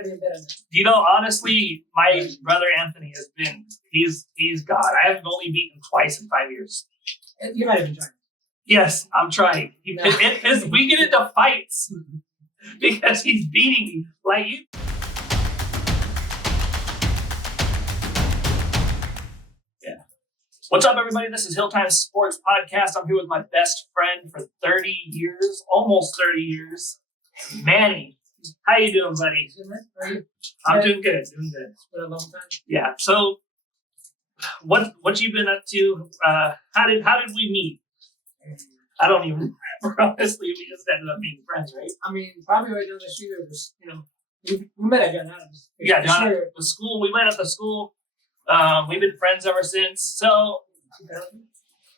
I didn't bet on that. You know, honestly, my brother Anthony he's God. I haven't only beaten him twice in 5 years. You're not even trying. Yes, I'm trying. No. We get into fights because he's beating me. Like you. Yeah. What's up, everybody? This is Hilltimesports podcast. I'm here with my best friend for 30 years, almost 30 years, Manny. How you doing, buddy? How are you? I'm doing good. Doing good. It's been a long time. Yeah. So, what you been up to? How did we meet? I don't even remember. Honestly, we just ended up being friends, right? I mean, probably right down the street. Or just, we met at John Adams. Yeah, John, the school. We met at the school. We've been friends ever since. So,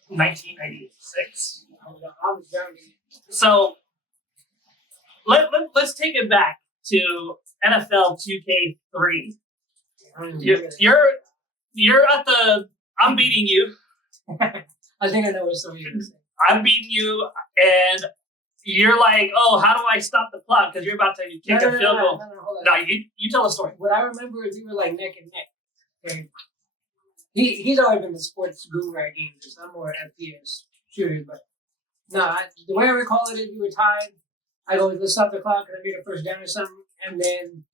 1996. I was young. So, let's take it back to NFL 2K3. You're at the. I'm beating you. I think I know what story you're going to say. I'm beating you, and you're like, "Oh, how do I stop the clock?" Because you're about to kick a field goal. No, you tell the story. What I remember is we were like neck and neck. Okay? He's always been the sports guru at games. I'm more FPS shooter, but no, the way I recall it is we were tied. I go, let's stop the clock, and I made a first down or something, and then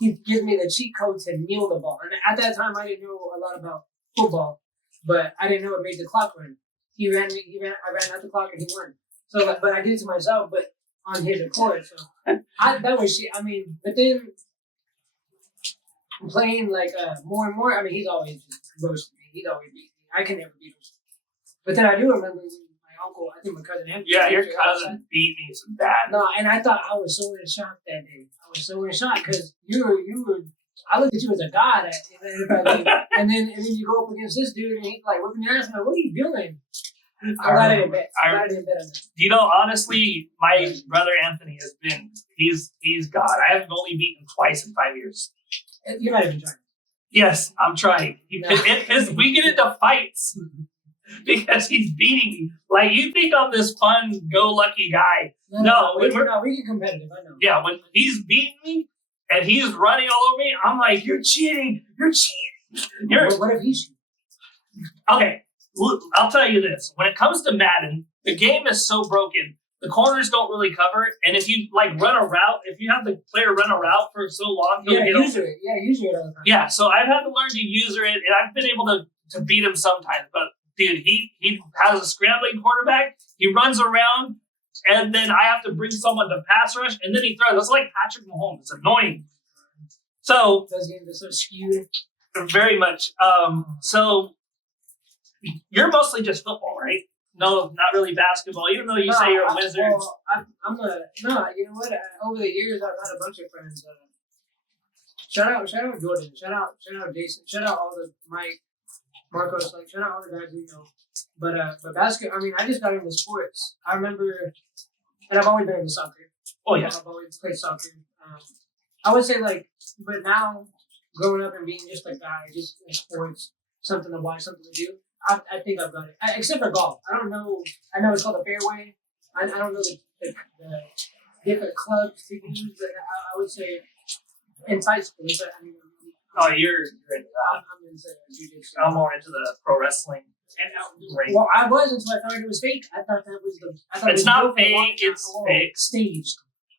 he gives me the cheat code to kneel the ball. And at that time, I didn't know a lot about football, but I didn't know it made the clock run. I ran out the clock and he won. So, but I did it to myself, but on his accord. So that was shit. I mean, but then playing like more and more. I mean, he's always just roasted me. He's always beat me. I can never beat him. But then I do remember when my uncle, I think my cousin Anthony. Yeah, your cousin beat me so bad. No, and I thought I was so in shock that day. I was so in shock because you were. I looked at you as a god and then you go up against this dude and he's like whipping your ass. I'm like, what are you doing? I'm glad I didn't bet. On that. You know, honestly, my brother Anthony he's God. I haven't only beaten him twice in 5 years. You're not even trying. Yes, I'm trying. No. We get into fights because he's beating me. Like, you think I'm this fun, go-lucky guy. No, we get competitive, I know. Yeah, when he's beating me and he's running all over me, I'm like, you're cheating. You're cheating. What if he's cheating? Okay. I'll tell you this. When it comes to Madden, the game is so broken. The corners don't really cover it. And if you run a route, if you have the player run a route for so long, he'll get user it. Yeah, user it all the time. Yeah, so I've had to learn to user it, and I've been able to beat him sometimes. But dude, he has a scrambling quarterback. He runs around, and then I have to bring someone to pass rush, and then he throws. It's like Patrick Mahomes. It's annoying. So those games are so skewed. Very much. So. You're mostly just football, right? No, not really basketball, even though you say you're a wizard. Well, you know what? Over the years, I've had a bunch of friends. Shout out Jordan. Shout out Jason. Shout out all the Mike, Marcos. Shout out all the guys we know. But basketball, I mean, I just got into sports. I remember, and I've always been into soccer. Oh, yeah. I've always played soccer. I would say, but now, growing up and being just a guy, just in sports, something to watch, something to do. I think I've got it. Except for golf. I don't know. I know it's called a fairway. I don't know the different clubs to use, but I would say in high school. But I mean, you're into that. I'm into jiu-jitsu. I'm more into the pro wrestling. Well, I was until I thought it was fake. I thought that was it's not fake. It's fake.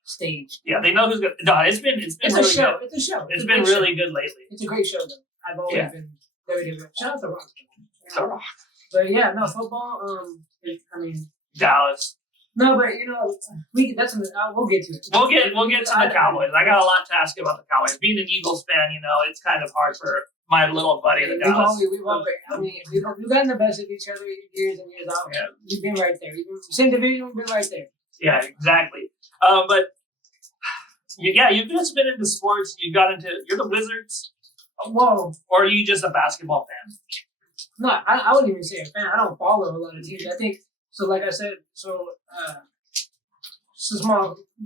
Staged. Yeah, they know who's good. No, it's been it's really a show. good. It's a show. It's been really good lately. It's a great show, though. I've always been very different. Shout out to Rock. The Rock. But yeah, no football. I mean Dallas. No, but we'll get to it. We'll get to the Cowboys. I got a lot to ask you about the Cowboys. Being an Eagles fan, it's kind of hard for my little buddy, the Dallas. We've gotten the best of each other years and years out. Yeah. We've been right there. Same division, we've been right there. Yeah, exactly. But you've just been into sports. You're the Wizards. Whoa. Or are you just a basketball fan? No, I wouldn't even say a fan. I don't follow a lot of teams. I think, so like I said, to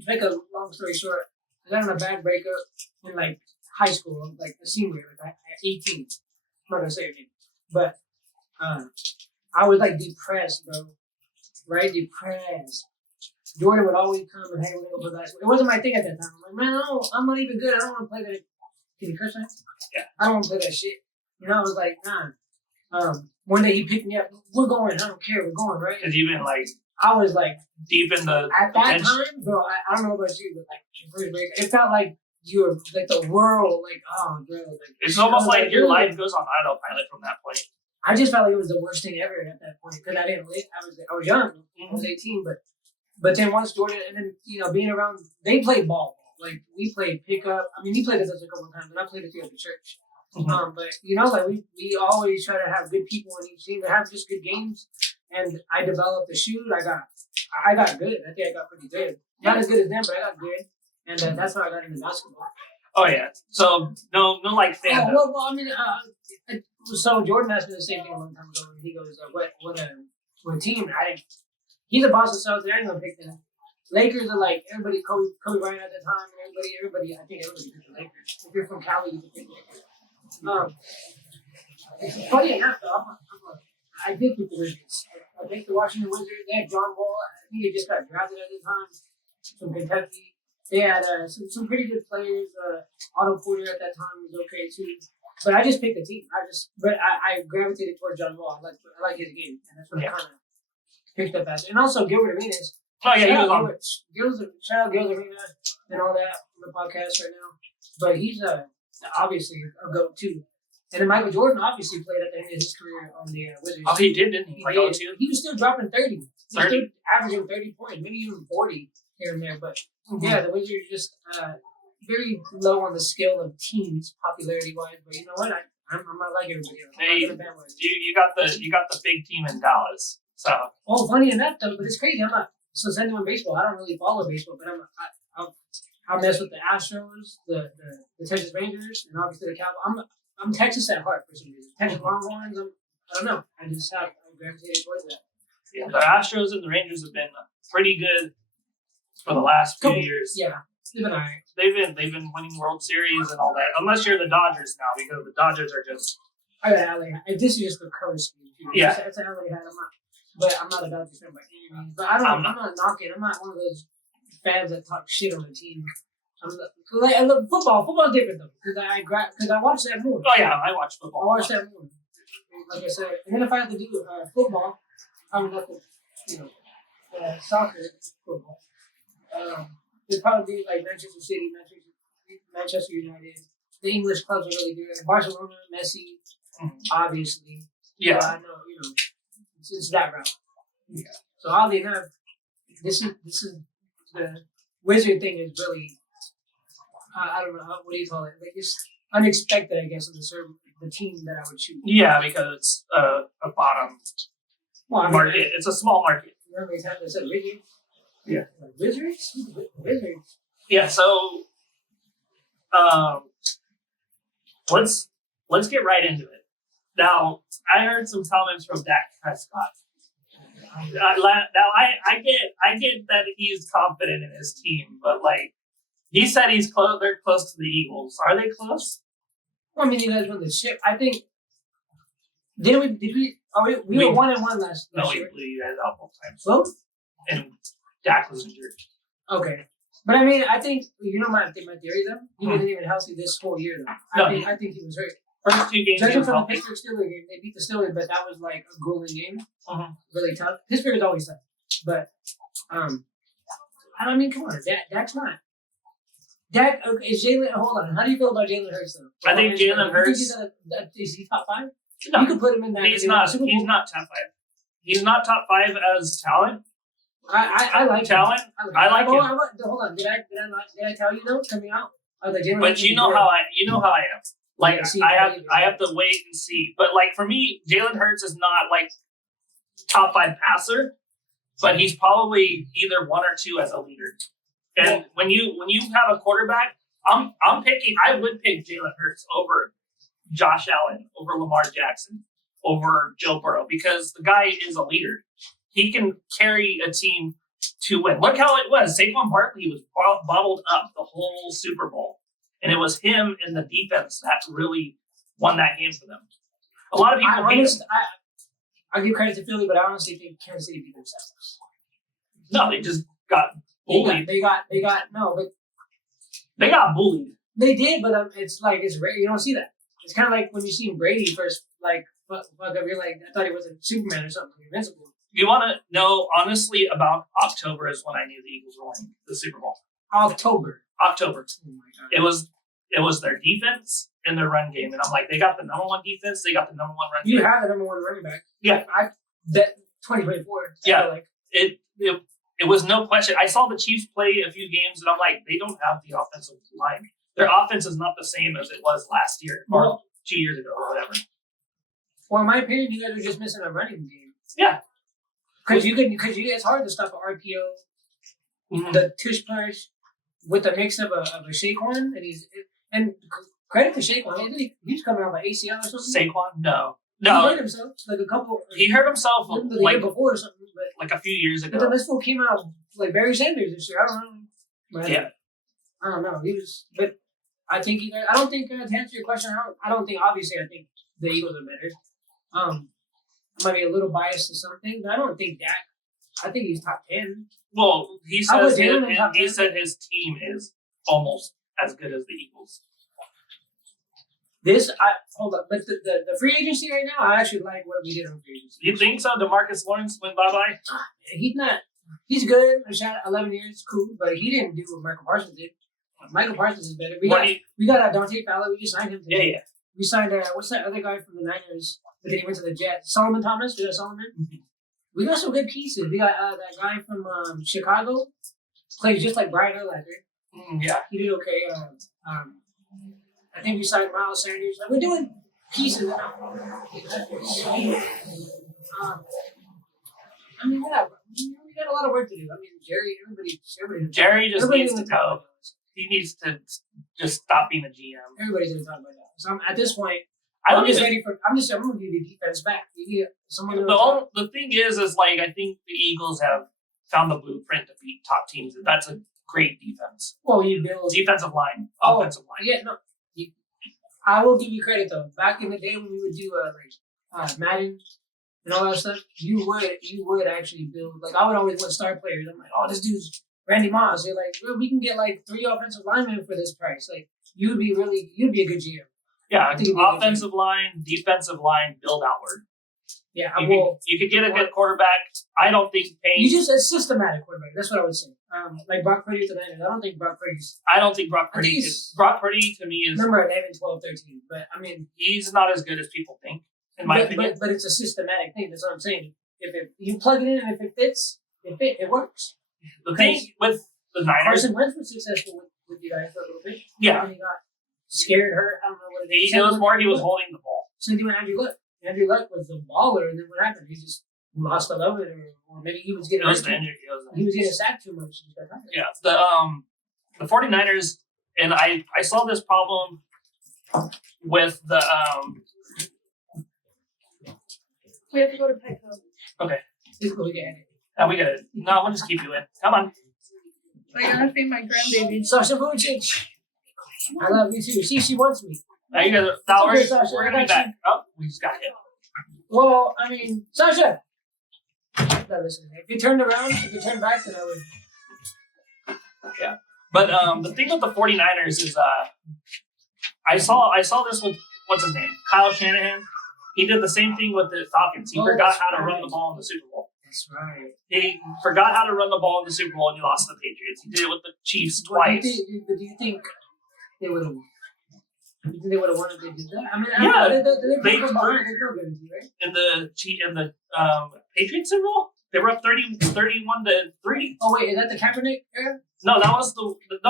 make a long story short, I got in a bad breakup in high school, a senior year, at 18. I'm not going to say anything. But I was depressed, bro. Right? Depressed. Jordan would always come and hey, we're gonna go play basketball. It wasn't my thing at that time. I'm like, man, I'm not even good. I don't want to play that. Can you curse, man? Yeah. I don't want to play that shit. I was like, nah. One day he picked me up. We're going. I don't care. We're going, right? Because you've been like I was like deep in the at that time, bro. I don't know about you, but like first break, it felt like you were like the world, like bro. Like, it's almost like your life goes on autopilot from that point. I just felt like it was the worst thing ever at that point because I didn't live. I was young. I was 18, but then once Jordan and then being around, they played ball. Like we played pickup. I mean, he played with us a couple of times, and I played with you at the church. Mm-hmm. But like we always try to have good people on each team to have just good games. And I developed the shoot. I got good. I think I got pretty good. Not as good as them, but I got good. And that's how I got into basketball. Oh yeah. So no like stand up. Well, I mean, so Jordan asked me the same thing a long time ago. And he goes, what team? He's a Boston Celtics. I ain't gonna pick them. Lakers are like everybody. Kobe Bryant at the time. Everybody. I think everybody picked the Lakers. If you're from Cali, you can pick the Lakers. It's funny enough, though. I did pick the Wizards. I picked the Washington Wizards. They had John Wall. I think he just got drafted at the time from Kentucky. They had some pretty good players. Otto Porter at that time was okay too. But I just picked a team. I gravitated towards John Wall. I like his game, and that's what I kind of picked up as. And also Gilbert Arenas. Oh yeah, he was on. Shout out Gilbert Arenas and all that on the podcast right now. But he's obviously a GOAT too. And then Michael Jordan obviously played at the end of his career on the Wizards. Oh, he did, didn't he? Like did. He was still dropping 30. He was still averaging 30 points, maybe even 40 here and there. But yeah, the Wizards just very low on the scale of teams popularity wise. But you know what? I'm not like everybody else. You got the big team in Dallas. So funny enough though, but it's crazy. I'm not so same thing with baseball. I don't really follow baseball, but I mess with the Astros, the Texas Rangers, and obviously the Cowboys. I'm Texas at heart for some reason. Texas Longhorns. I don't know. I just have gravitated towards that. Yeah, the Astros and the Rangers have been pretty good for the last few years. Yeah, they've been alright. They've been winning World Series and all that. Unless you're the Dodgers now, because the Dodgers are just. I got LA. This is just the color scheme. Yeah, it's an LA hat. I'm not a Dodgers fan by any means. But I'm not knocking. I'm not one of those fans that talk shit on the team. I love football. Football's different though, because I watch that more. Oh yeah, I watch football. I watch that more. Like I said, and then if I have to do football, soccer football. It'd probably be like Manchester City, Manchester United. The English clubs are really good. Barcelona, Messi, obviously. Yeah, I know. It's that route. Yeah. So oddly enough, this is the Wizard thing is really. I don't know, what do you call it? Like it's unexpected, I guess, in the team that I would choose. Yeah, because it's a bottom market. It's a small market. Remember the time I said Wizards? Yeah. Wizards? Wizards. Yeah, so let's get right into it. Now, I heard some comments from Dak Prescott. Now, I get that he's confident in his team, but like. He said he's close. They're close to the Eagles. Are they close? Well, I mean, you guys won the ship. I think. Did we? We were 1-1 last year. No, we blew you guys out both times. Both? And Dak was injured. Okay, but I mean, I think my theory though. He wasn't even healthy this whole year though. I think he was hurt. First 2 games. Judging from the Pittsburgh Steelers game, they beat the Steelers, but that was like a grueling game. Really tough. Pittsburgh is always tough, but I mean, come on, Dak's not. Dak, okay, is Jalen? Hold on. How do you feel about Jalen Hurts though? I think Jalen Hurts. Is he top 5? No, you could put him in that. He's not. He's not top 5. He's not top 5 as talent. I like talent. I like him. Hold on. Did I tell you though coming out? But you know how I am. Like I have to wait and see. But like for me, Jalen Hurts is not like top 5 passer, but he's probably either 1 or 2 as a leader. And when you have a quarterback, I would pick Jalen Hurts over Josh Allen, over Lamar Jackson, over Joe Burrow, because the guy is a leader. He can carry a team to win. Look how it was. Saquon Barkley was bottled up the whole Super Bowl. And it was him and the defense that really won that game for them. A lot of people hate him. I give credit to Philly, but I honestly think Kansas City beat themselves. No, they just got bullied. They got no, but They got bullied. they did. But it's like it's rare. You don't see that. It's kind of like when you see Brady first, like fuck up. You're like, I thought he was a Superman or something, invincible. You want to know honestly about October is when I knew the Eagles were winning the Super Bowl. October. October. Oh my god. It was their defense and their run game, and I'm like, they got the number one defense. They got the number one run game. You have the number one running back. Yeah, I bet 2024. Yeah. Like It was no question. I saw the Chiefs play a few games, and I'm like, they don't have the offensive line. Their offense is not the same as it was last year or 2 years ago or whatever. well, in my opinion, you guys are just missing a running game. Yeah, Because it's hard to stop an RPO, the tush push, with a mix of a Saquon, and credit to Saquon, isn't he? He's coming off an ACL or something. Saquon, no, He hurt himself like a couple. he hurt himself the like year before or something, but like a few years but then ago. this fool came out like Barry Sanders this year. I don't know. But Yeah, I don't know. He was, but I think I don't think to answer your question. I don't think obviously I think the Eagles are better. I might be a little biased to something, but I don't think Dak. I think he's top 10. well, he I would says do him in top he 10. said his team is almost as good as the Eagles. Hold up, but the free agency right now, I actually like what we did on free agency. You think so? DeMarcus Lawrence went bye-bye? He's not. He's good. I shot 11 years, cool, but he didn't do what Michael Parsons did. Michael Parsons is better. We got Dante Fowler. We just signed him today. Yeah. We signed what's that other guy from the Niners? But then he went to the Jets. Solomon Thomas. We got Solomon. Mm-hmm. We got some good pieces. We got that guy from Chicago. Plays just like Brian Urlacher. Yeah. He did okay. I think we signed Miles Sanders. Like, we're doing pieces now. I mean, we got a lot of work to do. I mean, Jerry just everybody needs to go. He needs to just stop being a GM. Everybody's gonna talk about that. So at this point, I'm I'm gonna give you defense back. You get someone the thing is like I think the Eagles have found the blueprint to beat top teams. That's a great defense. Well, you build Defensive line, offensive line. Yeah, no. I will give you credit though. Back in the day when we would do Madden and all that stuff, you would actually build. Like I would always want star players. I'm like, oh, this dude's Randy Moss. You're like, well, we can get like 3 offensive linemen for this price. Like you'd be a good GM. Yeah, offensive line, defensive line, build outward. Yeah, you could get a good quarterback. I don't think Payne. It's systematic quarterback. That's what I would say. Like Brock Purdy with the Niners. I don't think Brock Purdy's. I don't think Brock Purdy. Brock Purdy to me is. Remember 11, 12, 13. But I mean, he's not as good as people think. In my opinion, but it's a systematic thing. That's what I'm saying. If you plug it in and if it fits, it works. The thing with the Niners, Carson Wentz was successful with you guys for a little bit. Yeah, and he got scared, hurt. I don't know what it is. It was more he was holding the ball. Same thing with Andrew Luck. Andrew Luck was the baller, and then what happened? He just lost all of it, or maybe he was getting he was getting sacked too much. Yeah, the 49ers, and I saw this problem with the We have to go to Petco. Okay. Let's go again. No, we'll just keep you in. Come on. I gotta feed my grandbaby. Sasha Vucic. I love you too. She wants me. Now you guys we're gonna be back. Oh, we just got hit. Well, I mean, Sasha. No, listen. If you turned around, if you turned back, then I would. Yeah. But the thing with the 49ers is I saw this with what's his name? Kyle Shanahan. He did the same thing with the Falcons. He forgot how to run the ball in the Super Bowl. That's right. He forgot how to run the ball in the Super Bowl and he lost to the Patriots. He did it with the Chiefs twice. But do you think they would have? You think they would have wanted to do that? I mean, yeah, they no guarantee, right? In the Patriots Super Bowl, they were up 31-3. Oh wait, is that the Kaepernick era? No,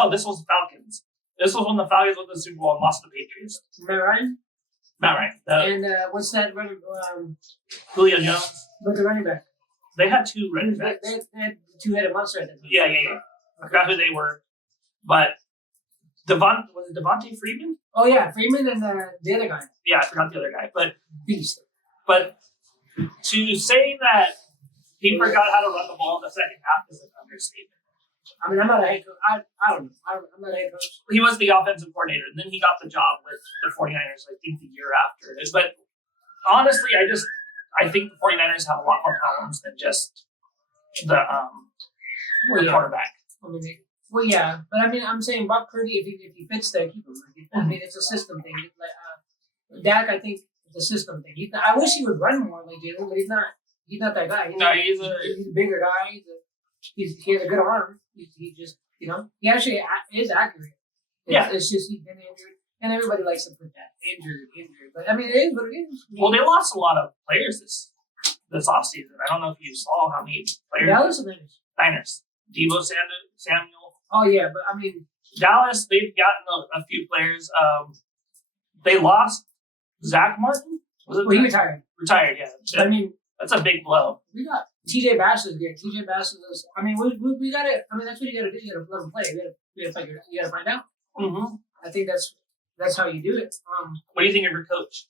this was the Falcons. This was when the Falcons won the Super Bowl and lost to the Patriots. Matt Ryan. And what's that running? Julio Jones. But the running back. They had 2 running backs. They had the 2-headed monster at that time. Yeah. I forgot who they were, but was it Devontae Freeman? Oh yeah, Freeman and the other guy. Yeah, I forgot the other guy, but Beast. But to say that he forgot how to run the ball in the second half is an understatement. I mean, I'm not a head coach. I don't know. I'm not a head coach. He was the offensive coordinator, and then he got the job with the 49ers, I think, the year after. But honestly, I think the 49ers have a lot more problems than just the Well, the yeah. quarterback. I mean, well, yeah, but I mean, I'm saying Brock Purdy, if he fits there, keep him. I mean, it's a system thing. Like, Dak, I think it's a system thing. I wish he would run more like Jalen, but he's not. He's not that guy. He's a bigger guy. He has a good arm. He just, he actually is accurate. It's just he's been injured, and everybody likes to put that injured. But I mean, it is what it is. Well, they lost a lot of players this offseason. I don't know if you saw how many players. Dallas or Niners. Deebo Samuel. Oh yeah, but I mean, Dallas, they've gotten a few players. They lost Zach Martin. He retired. Retired, yeah. I mean, that's a big blow. We got TJ Bass is good. TJ Bass is. I mean, we got to. I mean, that's what you got to do. You got to let him play. You got to find out. Mm-hmm. I think that's how you do it. What do you think of your coach?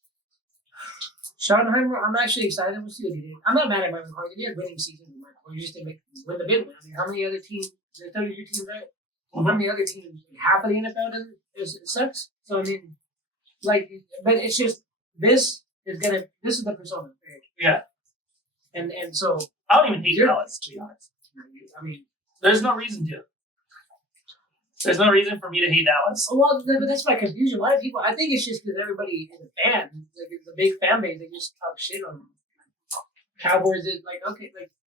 Schottenheimer, I'm actually excited. We'll see what he did. I'm not mad at Mike McCarthy. He had winning season with Mike McCarthy. Just to win the big one. I mean, how many other teams? There's 32 teams, right? Mm-hmm. How many other teams? Half of the NFL doesn't. It sucks. So I mean, but it's just this is the persona. Right? Yeah. And so I don't even hate Dallas, to be honest. I mean, there's no reason to. There's no reason for me to hate Dallas. Well, but that's my confusion. A lot of people, I think it's just because everybody is a fan. Like, it's a big fan base. They just talk shit on them. Cowboys is like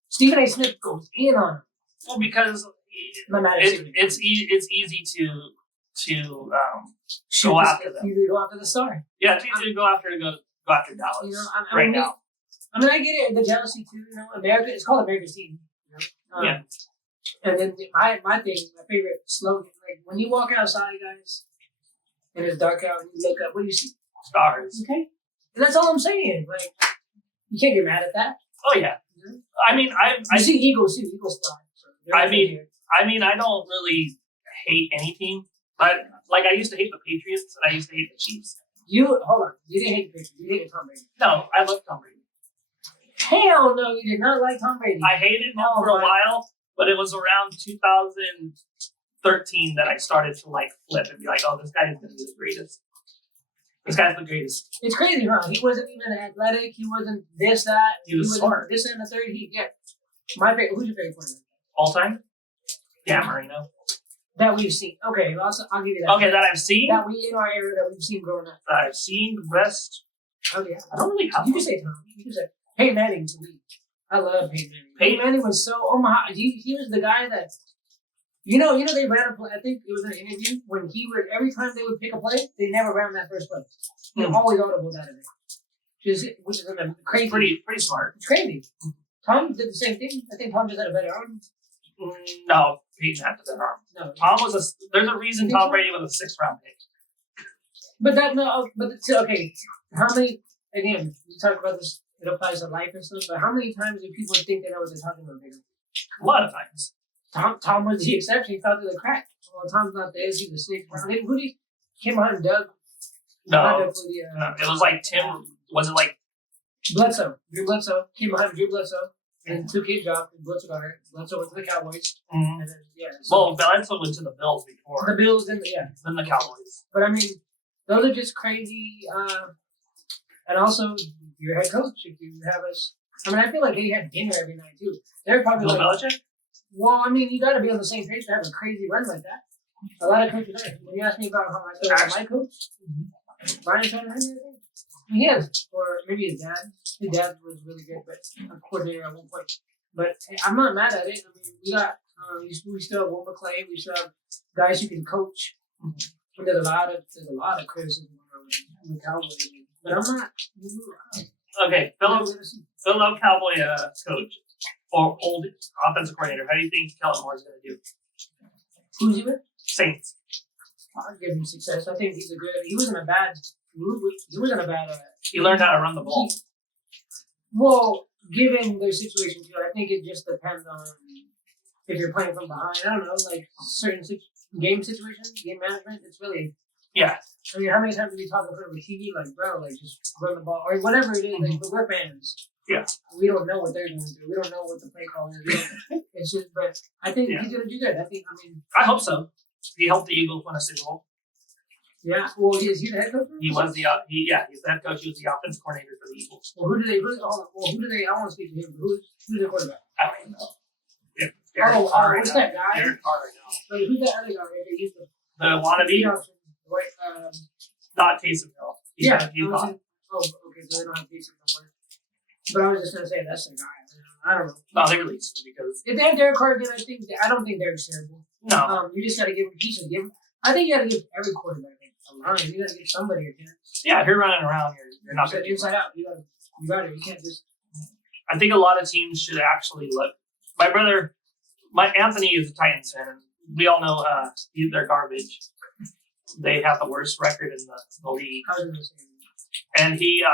Stephen A. Smith goes in on them. Well, because it's easy to go after them. Easy to go after the star. Yeah, it's easy to go after Dallas now. I mean, I get it. The jealousy too. America. It's called America's team. Yeah. And then my favorite slogan, like when you walk outside, guys, and it's dark out, and you look up, what do you see? Stars. Okay. And that's all I'm saying. Like, you can't get mad at that. Oh yeah. Mm-hmm. I mean, I see Eagles fly. So I mean, I don't really hate any team, but like I used to hate the Patriots and I used to hate the Chiefs. Hold on. You didn't hate the Patriots. You hated Tom Brady. No, I love Tom Brady. Hell no, you did not like Tom Brady. I hated him for a while, but it was around 2013 that I started to flip and be like, oh, this guy is going to be the greatest. This guy's the greatest. It's crazy, huh? He wasn't even athletic. He wasn't this, that. He was smart. This and the third. My favorite. Who's your favorite quarterback? All time? Yeah, Marino. That we've seen. Okay, I'll give you that. Okay, that I've seen? That in our era that we've seen growing up. That I've seen the best. Oh, yeah. I don't really have. You can say Tom. You can say Peyton Manning to me. I love Peyton Manning. Peyton Manning was so he was the guy that they ran a play. I think it was an interview when every time they would pick a play, they never ran that first play. They always audibled out of it. Which is crazy. Pretty smart. It's crazy. Tom did the same thing. I think Tom just had a better arm. No, Peyton had the better arm. No. Tom was there's a reason Tom Brady was a 6th round pick. Okay. How many, again, we talk about this, it applies to life and stuff, but how many times do people think they know what they're talking about? A lot of times. Tom was the exception. He fell through the crack. Well, Tom's not the ace. He's the 6th round. Who did he came behind Doug? No. It was like Tim. Was it like Bledsoe? Drew Bledsoe came behind Drew Bledsoe and took his job. And Bledsoe got hurt. Bledsoe went to the Cowboys. Mm-hmm. And then, Bledsoe went to the Bills before. The Bills, then the Cowboys. But I mean, those are just crazy. And also, your head coach, if you have us. I mean, I feel like he had dinner every night too. They're probably Bill Belichick? Well, I mean, you got to be on the same page to have a crazy run like that. A lot of coaches are. When you ask me about how I feel about my coach, Brian Schottenheimer, he is, or maybe his dad. His dad was really good, but a coordinator at one point. But I'm not mad at it. I mean, we got we still have Will McClay. We still have guys who can coach. And there's a lot of criticism on the Cowboys. But I'm not. Okay, Philadelphia Cowboy coach or old offensive coordinator. How do you think Kellen Moore is going to do? Who's he with? Saints. I'll give him success. I think he wasn't a bad. He learned how to run the ball. Well, given their situation too, I think it just depends on if you're playing from behind. I don't know, like certain game situations, game management. It's really. Yeah. I mean, how many times have we talked about TV? Like, bro, just run the ball or whatever it is. Like, but we're fans. Yeah. We don't know what they're going to do. We don't know what the play call is. It's just, but I think he's going to do good. I hope so. He helped the Eagles win a Super Bowl. Yeah. Well, is he the head coach? He was he's the head coach. He was the offensive coordinator for the Eagles. Well, who do they? I want to speak to him. Who's the quarterback? I don't even know. What's that guy? Derek Carr right now. Wait, who's that other guy? Right? They used to The wannabe, not Taysom Hill. He's yeah. got a few thoughts. Okay, so they don't have Taysom no more. But I was just gonna say that's the guy. I don't know. No, they released him because If they have Derek Carr again, I don't think Derek's terrible. no. You just gotta give him a piece of give. I think you gotta give every quarterback a line. You gotta give somebody a chance. Yeah, if you're running around, you're not So going to inside out. You got it. You can't just. I think a lot of teams should actually look. My Anthony is a Titans fan. And we all know they're garbage. They have the worst record in the league. I was gonna say. And he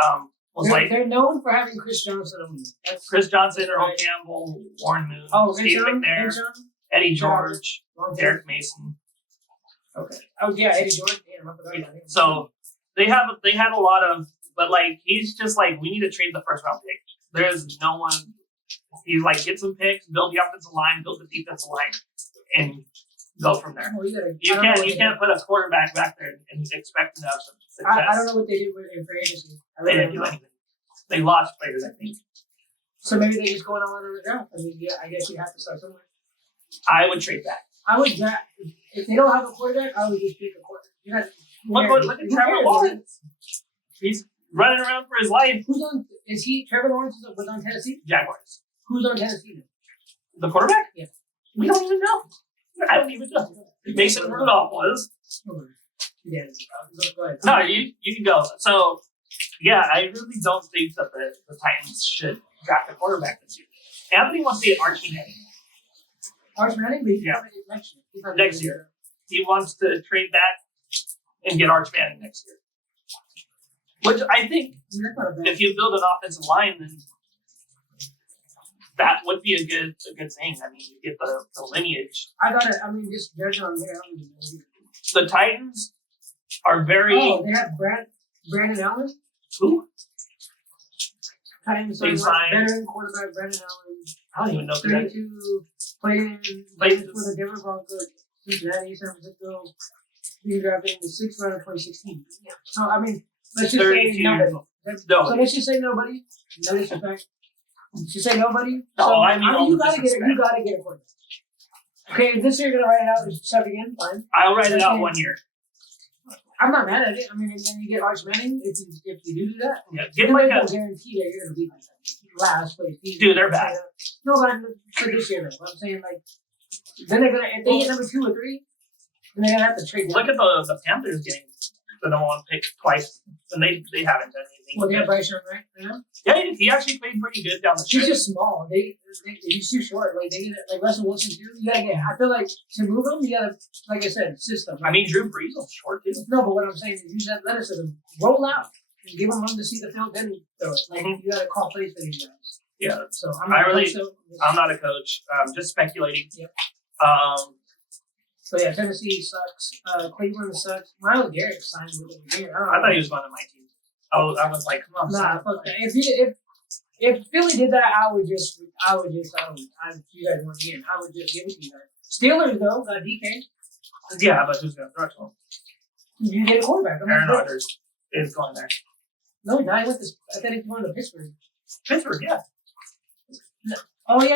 was they're known for having Chris Johnson only. That's Chris Johnson, Earl Campbell, Warren Moon, Steve Vince McNair, Young? Eddie George, Derek Mason. Okay. Oh yeah, Eddie George. Damn, I forgot about him. So they had a lot of, but like he's just like we need to trade the first round pick. There's no one. He's like get some picks, build the offensive line, build the defensive line, and go from there. Oh, You can't put a quarterback back there and expect him to have some success. I don't know what they did in free agency. They didn't do anything. They lost players, I think. So maybe they just going all in on the draft. I mean, yeah, I guess you have to start somewhere. I would trade back. I would draft if they don't have a quarterback. I would just pick a quarterback. Look at Trevor Lawrence. He's running around for his life. Who's on? Is he Trevor Lawrence was on Tennessee? Jaguars. Who's on Tennessee now? The quarterback? Yeah. We don't even know. I don't even know. Mason Rudolph was. Yeah. Go ahead. No, you can go. So, yeah, I really don't think that the Titans should draft a quarterback this year. Anthony wants to get Archie Manning. Arch Manning? Yeah. Next year. He wants to trade back and get Arch Manning next year. Which I think, if you build an offensive line, then that would be a good thing. I mean, you get the lineage. I got it. I mean, just judging on here. The Titans are very. Oh, they have Brandon Allen. Who? Titans They signed veteran quarterback Brandon Allen. I don't even know who that is. 32 played for the Denver Broncos, Cincinnati, San Francisco. He drafted in the 6th round of 2016. Yeah. So I mean, let's just say nobody. So let's just say nobody. No disrespect. You say nobody. No, so, I mean you gotta get it. You gotta get a quarterback. Okay, if this year you're gonna write it out as suck again, fine. I'll write it out 1 year. I'm not mad at it. I mean, and then you get Arch Manning if you do that. Yeah, get like a guarantee that you're gonna be like last place. Dude, they're bad. No, but for this year, though, I'm saying like then they're gonna if they get number 2 or 3, then they're gonna have to trade. Look at the Panthers getting the number 1 pick twice, and they haven't done anything. Well, they have Bryce Young, right? Yeah. Yeah, he actually played pretty good down the stretch. He's just small. He's too short. Like they get like Russell Wilson too. You gotta get. I feel like to move him, you gotta, like I said, system. I mean, Drew Brees was short too. No, but what I'm saying is use that athleticism, roll out, and give him room to see the field, then throw it. Like you gotta call plays for these guys. Yeah. So I'm not a coach. I'm just speculating. Yep. So yeah, Tennessee sucks. Cleveland sucks. Myles Garrett signed with them again. I thought he was going to my team. I was like, come on. Nah, fuck that. If Philly did that, I would just, if you guys want again, I would just give it to you guys. Steelers though, got DK. Yeah, but who's going to throw it to him? You get a quarterback. Aaron Rodgers is going there. No, he went to. I think he's going to Pittsburgh. Pittsburgh, yeah. No. Oh yeah.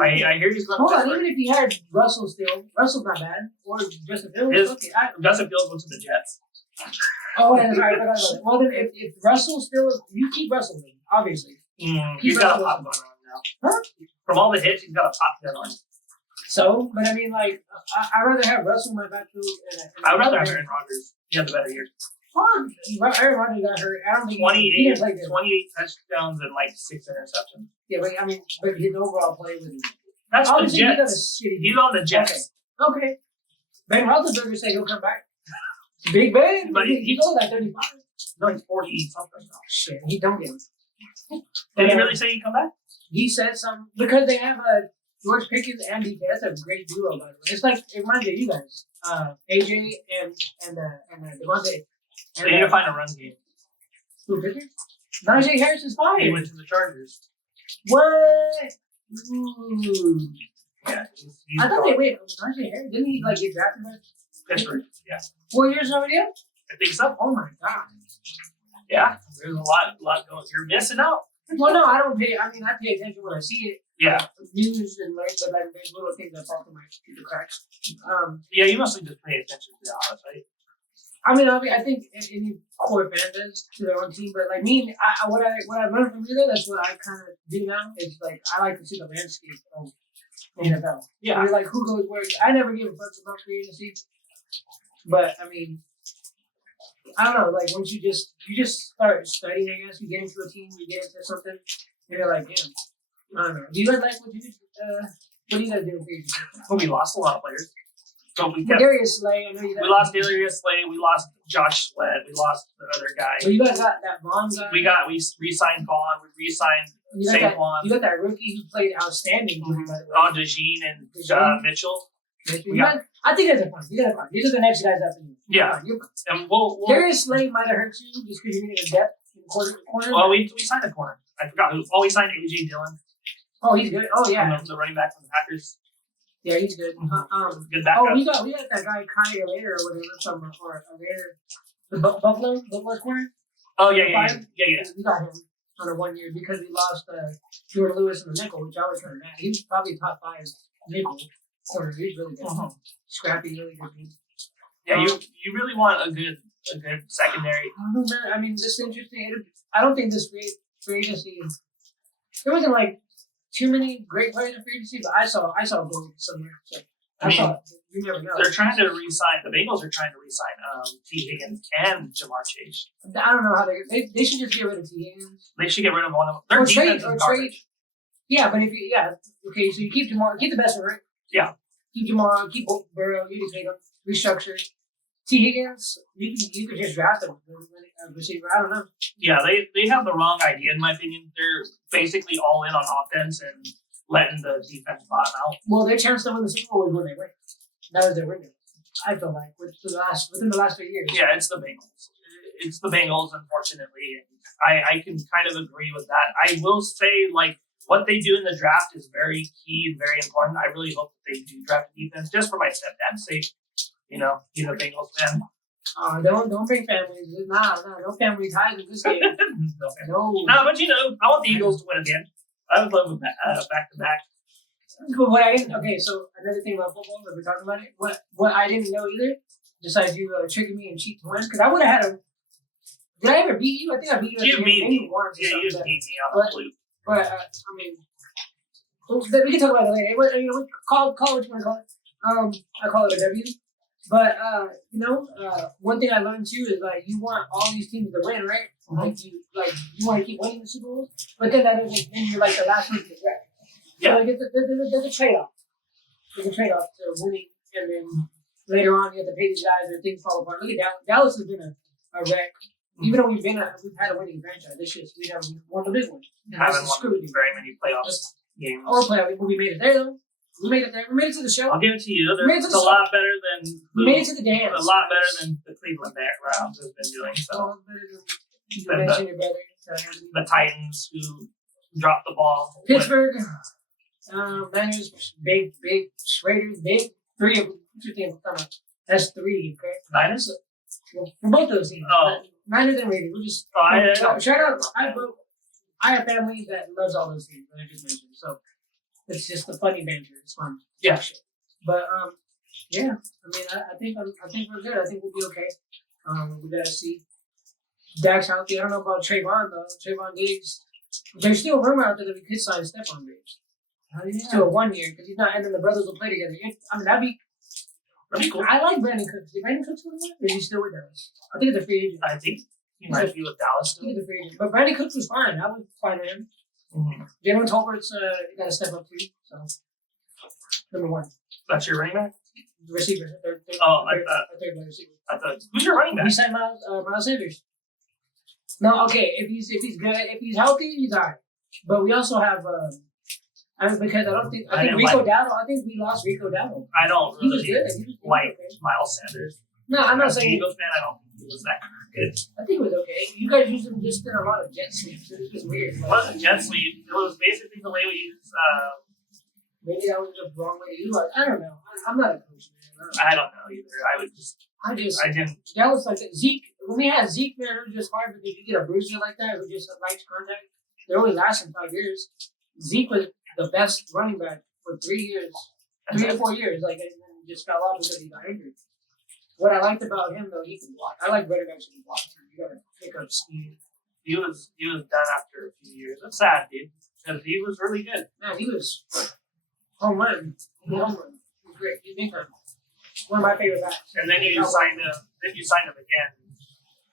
I hear he's going to Hold on, Pittsburgh. even if he had Russell still, Russell's not bad. Or Justin Fields, okay. Justin Fields went to the Jets. Oh, yeah, sorry, I forgot about that. Well, then if Russell still, you keep Russell, then, obviously. He's got a pop gun on now. Huh? From all the hits, he's got a pop gun on. So, but I mean, like, I'd rather have Russell in my backfield. I'd rather have Aaron Rodgers. He had the better year. Aaron Rodgers got hurt. I don't think 28 touchdowns and like 6 interceptions. Yeah, but I mean, but his overall play was. That's the Jets. He's on the Jets. Okay. Ben Roethlisberger said he'll come back. Big Ben, but he goes at 35. No, he's 40 something. Oh shit, he don't get him. Did he really say he'd come back? He said something because they have George Pickens and DK. That's a great duo, by the way. It's like it reminds me of you guys, AJ and Devontae. They need to find a run game. Who Pickens? Najee Harris is fine. He went to the Chargers. What? Ooh. Yeah, I thought they wait. Najee Harris didn't he like get drafted by Pittsburgh? Yeah. 4 years already up? I think so. Oh my god. Yeah, there's a lot going. You're missing out. Well, no, I don't pay. I mean, I pay attention when I see it. Yeah. News and like, but like, there's little things that fall through the cracks. Yeah, you mostly just pay attention to the odds, right? I think any core fan does to their own team, but like me, what I learned from you though, that's what I kind of do now. Is like I like to see the landscape of the NFL. Yeah. I mean, like who goes where. I never give a fuck about free agency, but I mean, I don't know. Like once you just start studying, I guess you get into a team, you get into something, and you're like, damn. I don't know. Do you guys like what you did? What do you guys do for free agency? Well, we lost a lot of players. So we kept. Darius Slay, I know you guys. We lost Darius Slay. We lost Josh Sweat. We lost the other guy. So you guys got that Vaughn guy. We re-signed Vaughn. We re-signed Saquon. You got that rookie who played outstanding. Mm-hmm. Oh, DeJean and Mitchell. I think that's fun. You guys are fun. These are the next guys up in you. Yeah. And we'll Darius Slay might have hurt you just because you needed a depth in corner. Well, we signed a corner. I forgot who. Oh, we signed AJ Dillon. Oh, he's good. Oh, yeah. The running back from the Packers. Yeah, he's good. Good backup. Oh, we got that guy Kyle Later or whatever from the Buffalo corner. Oh yeah. We got him on a 1 year because we lost Jordan Lewis in the nickel, which I was kind of mad. He was probably top 5 nickel corner. He's really good. Scrappy, really good. Yeah, you really want a good secondary. I mean, this is interesting. I don't think this free agency. There wasn't like too many great players in free agency, but I saw gold somewhere. So you never know. They're trying to re-sign. The Bengals are trying to re-sign T. Higgins and Jamar Chase. I don't know how they should just get rid of T. Higgins. They should get rid of one of them. Their defense is garbage. Yeah, but okay, so you keep Jamar, keep the best one, right? Yeah. Keep Jamar, keep Burrow, you can take them, restructure. T. Higgins, you could just draft him as receiver. I don't know. Yeah, they have the wrong idea in my opinion. They're basically all in on offense and letting the defense bottom out. Well, their chance to win the Super Bowl was when they win. That was their window. I feel like within the last 3 years. Yeah, it's the Bengals. It's the Bengals, unfortunately. I can kind of agree with that. I will say, like, what they do in the draft is very key and very important. I really hope that they do draft a defense, just for my stepdad's sake. You know, he's a Bengals fan. Don't bring families. No family ties in this game. No, but I want the Eagles to win again. I would love them back to back. But what I didn't. Okay, so another thing about football, if we're talking about it, what I didn't know either, besides you tricking me and cheat to win, because I would have had a. Did I ever beat you? I think I beat you. You beat me. Yeah, you beat me on the flute. But I mean, we can talk about it later. We call it what you want to call it. I call it a W. But one thing I learned too is like you want all these teams to win, right? Mm-hmm. You want to keep winning the Super Bowl, but then that doesn't mean you're like the last one to get wrecked. Yeah. So there's a trade-off. There's a trade-off to winning, and then later on you have to pay these guys and things fall apart. Look at Dallas. Dallas has been a wreck. Mm-hmm. Even though we've had a winning franchise, this year we never won the big one. Haven't won very many playoffs games. Or playoff. We made it there though. We made it there. We made it to the show. I'll give it to you. It's a lot better than. We made it to the dance. A lot better than the Cleveland Browns has been doing. So. The Titans who dropped the ball. Pittsburgh. Niners, big, Raiders, big. 3 of them. That's 3, okay? Niners? Well, for both those teams. Oh. Niners and Raiders. We just. Shout out. I have family that loves all those teams that I just mentioned. So it's just the funny banter. It's fun. Yeah. But yeah. I mean, I think we're good. I think we'll be okay. We gotta see. Dak's healthy. I don't know about Trayvon though. Trayvon Diggs. There's still a rumor out there that we could sign Stephon Diggs. To a 1 year because he's not, and then the brothers will play together. I mean, that'd be cool. I like Brandon Cooks. Is Brandon Cooks with us? Or is he still with us? I think it's a free agent. I think he might be with Dallas still. I think it's a free agent. But Brandon Cooks was fine. I was fine with him. Mm-hmm. Jalen Tolbert's got to step up too. So number 1. That's your running back? Receiver. Third receiver. I thought who's your running back? We signed Miles Sanders. No, okay. If he's good, if he's healthy, he's alright. But we also have because I think Rico Dowdle. I think we lost Rico Dowdle. I don't really. He was good. Like Miles Sanders. No, I'm not saying. Eagles fan. I don't think he was that good. I think it was okay. You guys used to just did a lot of jet sweeps. It was weird. It wasn't jet sweep. It was basically the way we use. Maybe that was the wrong way to use it. I don't know. I'm not a coach, man. I don't know either. I didn't. That was like Zeke. When we had Zeke, man, it was just hard because you get a bruiser like that who just likes contact. they're only lasting 5 years. Zeke was the best running back for 3 years, 3 or 4 years. Like, and then he just fell off because he got injured. What I liked about him, though, he can block. I like running backs who can block. You gotta pick up speed. He was done after a few years. That's sad, dude. Because he was really good. Man, he was home run. He was great. He's big time. One of my favorite backs. And then you signed him. Then you signed him again.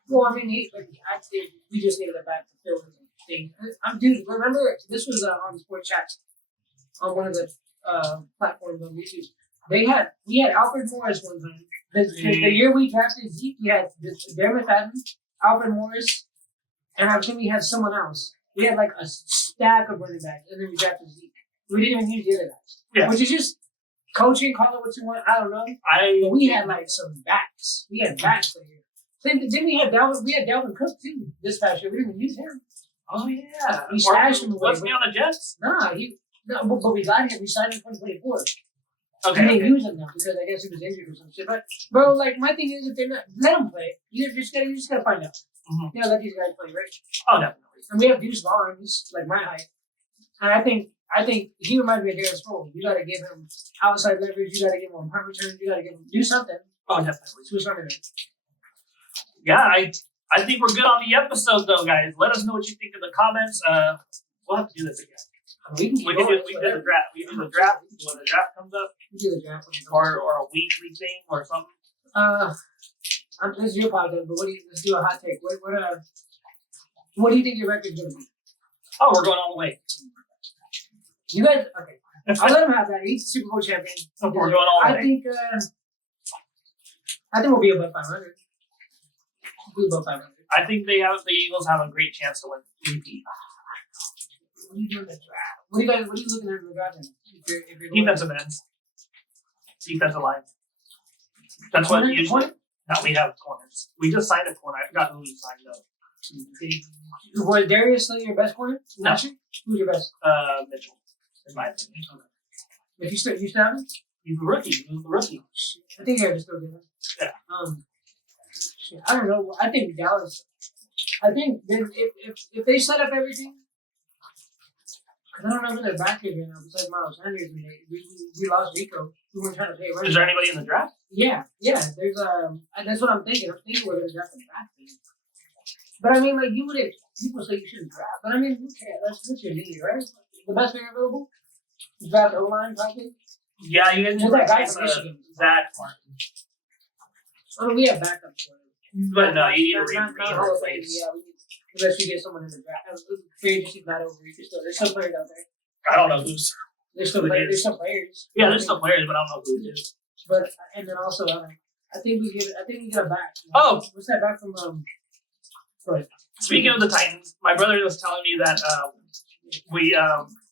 Well, I mean, we just needed a back to fill the thing. Dude, remember, this was on the Sport Chat on one of the platforms on YouTube. We had Alfred Morris one time. The year we drafted Zeke, we had Darren McFadden, Alfred Morris, and I think we had someone else. We had like a stack of running backs, and then we drafted Zeke. We didn't even use the other guys. Yeah. Which is just coaching, call it what you want, I don't know. But we had like some backs. We had backs that year. Then we had Dalvin Cook too this past year. We didn't even use him. Oh yeah. We stashed him away. Wasn't he on the Jets? But we got him. We signed him in 2024. Okay. We didn't use him now because I guess he was injured or some shit. But bro, like my thing is, if they're not, let them play. You just gotta find out. Mm-hmm. You gotta let these guys play, right? Oh, definitely. And we have Deuce Vaughn, who's like my height, and I think he reminds me of Darren Sproles. You gotta give him outside leverage. You gotta give him punt returns. You gotta give him do something. Oh, definitely. Do something. Yeah, I think we're good on the episode though, guys. Let us know what you think in the comments. We'll have to do this again. We do the draft. We do the draft when the draft comes up. We do the draft or a weekly thing or something. This is your podcast, but let's do a hot take. What do you think your record's gonna be? Oh, we're going all the way. You guys, okay. I'll let him have that. He's the Super Bowl champion. We're going all the way. I think we'll be above 500. We'll be above 500. I think the Eagles have a great chance to win MVP. What are you doing in the draft? What are you looking at in the draft? If you're Defensive ends. Defensive line. That's what usually. Now we have corners. We just signed a corner. I forgot who we signed up. Was Darius still your best corner? No. Who's your best? Mitchell, in my opinion. If you still have him? He's a rookie. He was a rookie. I think you have to still give him. Yeah. I don't know. I think Dallas. I think if they set up everything, because I don't know who their back is right now besides Miles Sanders. And we lost Rico. We weren't trying to pay. Is there anybody in the draft? Yeah. There's that's what I'm thinking. I'm thinking we're gonna draft the back. But I mean, like people say you shouldn't draft, but I mean, who cares? That's your need, right? The best player available. Draft O-line, probably. Yeah, you guys need that guy from Michigan. Zach. Oh, we have backups for him. But no, you need to not replace. Yeah, unless we get someone in the draft. Free agency's not over. There's still players out there. I don't know who's. There's still players. Yeah, there's still players, but I don't know who it is. But and then also, I think we get a back. Oh, what's that back from? Speaking of the Titans, my brother was telling me that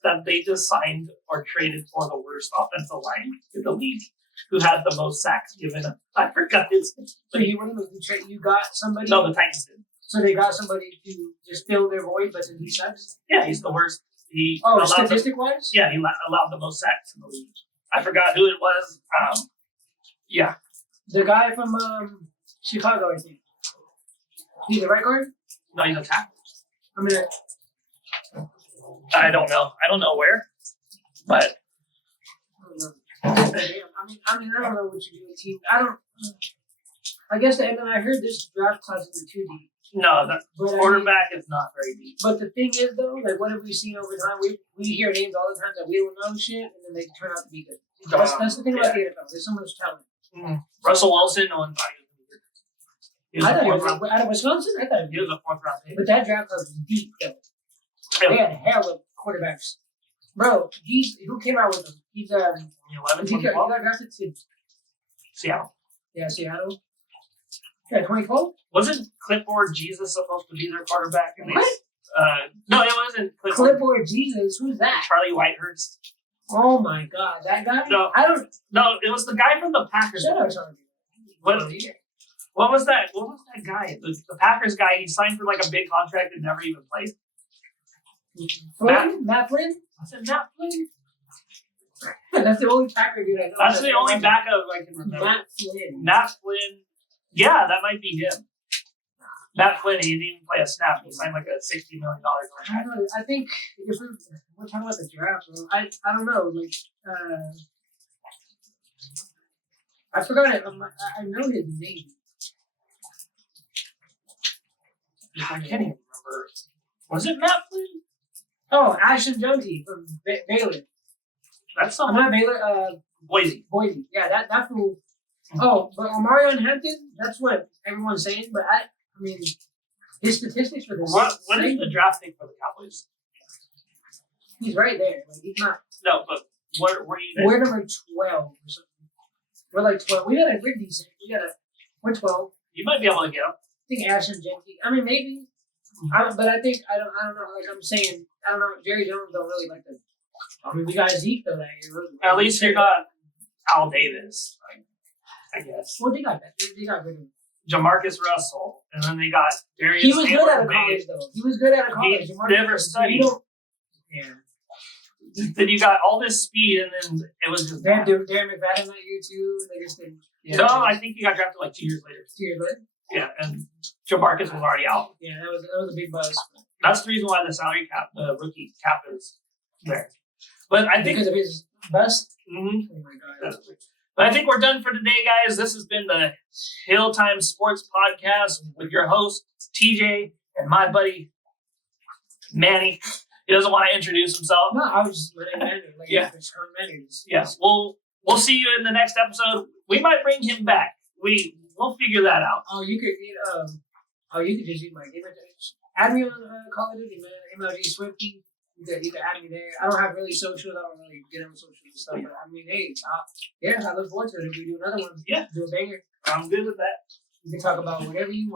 that they just signed or traded for the worst offensive line in the league, who had the most sacks given. I forgot his name. So you got somebody? No, the Titans did. So they got somebody to just fill their void, but then he sucks? Yeah, he's the worst. Statistic-wise? Yeah, he allowed the most sacks in the league. I forgot who it was. Yeah. The guy from Chicago, I think. He's a right guard? No, he's a tackle. I don't know. I don't know where, but I don't know what you do with team. I guess, and then I heard this draft class is too deep. No, the quarterback is not very deep. But the thing is, though, like what have we seen over time? We hear names all the time that we don't know shit, and then they turn out to be good. That's the thing about the NFL. There's so much talent. Mm. Russell Wilson, no one thought he was going to be good. Out of Wisconsin, I thought he was a fourth round pick. But that draft class was deep, though. Yeah. They had hell of quarterbacks. Bro, who came out with him? He's 11, he got drafted to Seattle. Yeah, Seattle. Yeah, 2012? Wasn't Clipboard Jesus supposed to be their quarterback? What? No, it wasn't Clipboard Jesus? Who's that? Charlie Whitehurst. Oh my God, that guy? No, it was the guy from the Packers. Shut up, Charlie. What was that? What was that guy? The Packers guy. He signed for like a big contract and never even played. Matt Flynn? I said Matt Flynn. That's the only Packer dude I know. That's the only backup I can remember. Matt Flynn. Matt Flynn. Yeah, that might be him. Matt Flynn, he didn't even play a snap. He signed like a $60 million I contract. don't know. I think if we're talking about the draft, bro, I don't know. Like, I forgot it. I know his name. I can't even remember. Was it Matt Flynn? Oh, Ashton Junkie from Baylor. That's I'm someone. not Baylor. Boise. Boise. Yeah, that fool. Oh, but Omarion Hampton. That's what everyone's saying. But I mean, his statistics for this. What is the draft pick for the Cowboys? He's right there. Like, he's not. No, but where are you guys? We're number 12 or something. We're like 12. We're decent. We're 12. You might be able to get him. I think Ashton Junkie. I mean, maybe. But I think I don't know. Like I'm saying, I don't know. Jerry Jones don't really like the. I mean, we got Zeke though that year. At least you got Al Davis, I guess. Well, they got that. They got good. Jamarcus Russell, and then they got Darius. He was good out of Stanley. college though. He was good out of college. He Jamarcus never was- studied. you don't- Yeah. Then you got all this speed, and then it was just. They had Darren McFadden that year too. They just didn't. No, I think he got drafted like 2 years later. 2 years later. Yeah, and Jamarcus was already out. Yeah, that was a big buzz. That's the reason why the salary cap, the rookie cap, is there. But I think. Because of his bust. Mhm. Oh my god. But I think we're done for today, guys. This has been the Hilltime Sports Podcast with your host, TJ, and my buddy, Manny. He doesn't want to introduce himself. No, I was just letting Manny. Like, Yeah. it's Sean Manny. Yes, we'll see you in the next episode. We might bring him back. We'll figure that out. Oh, you could just use my gamer tags. Add me on Call of Duty, man. MLG Swifty. You could add me there. I don't have really socials. I don't really get on socials and stuff. But I mean, hey, I look forward to it if we do another one. Yeah. Do a banger. I'm good with that. We can talk about whatever you want.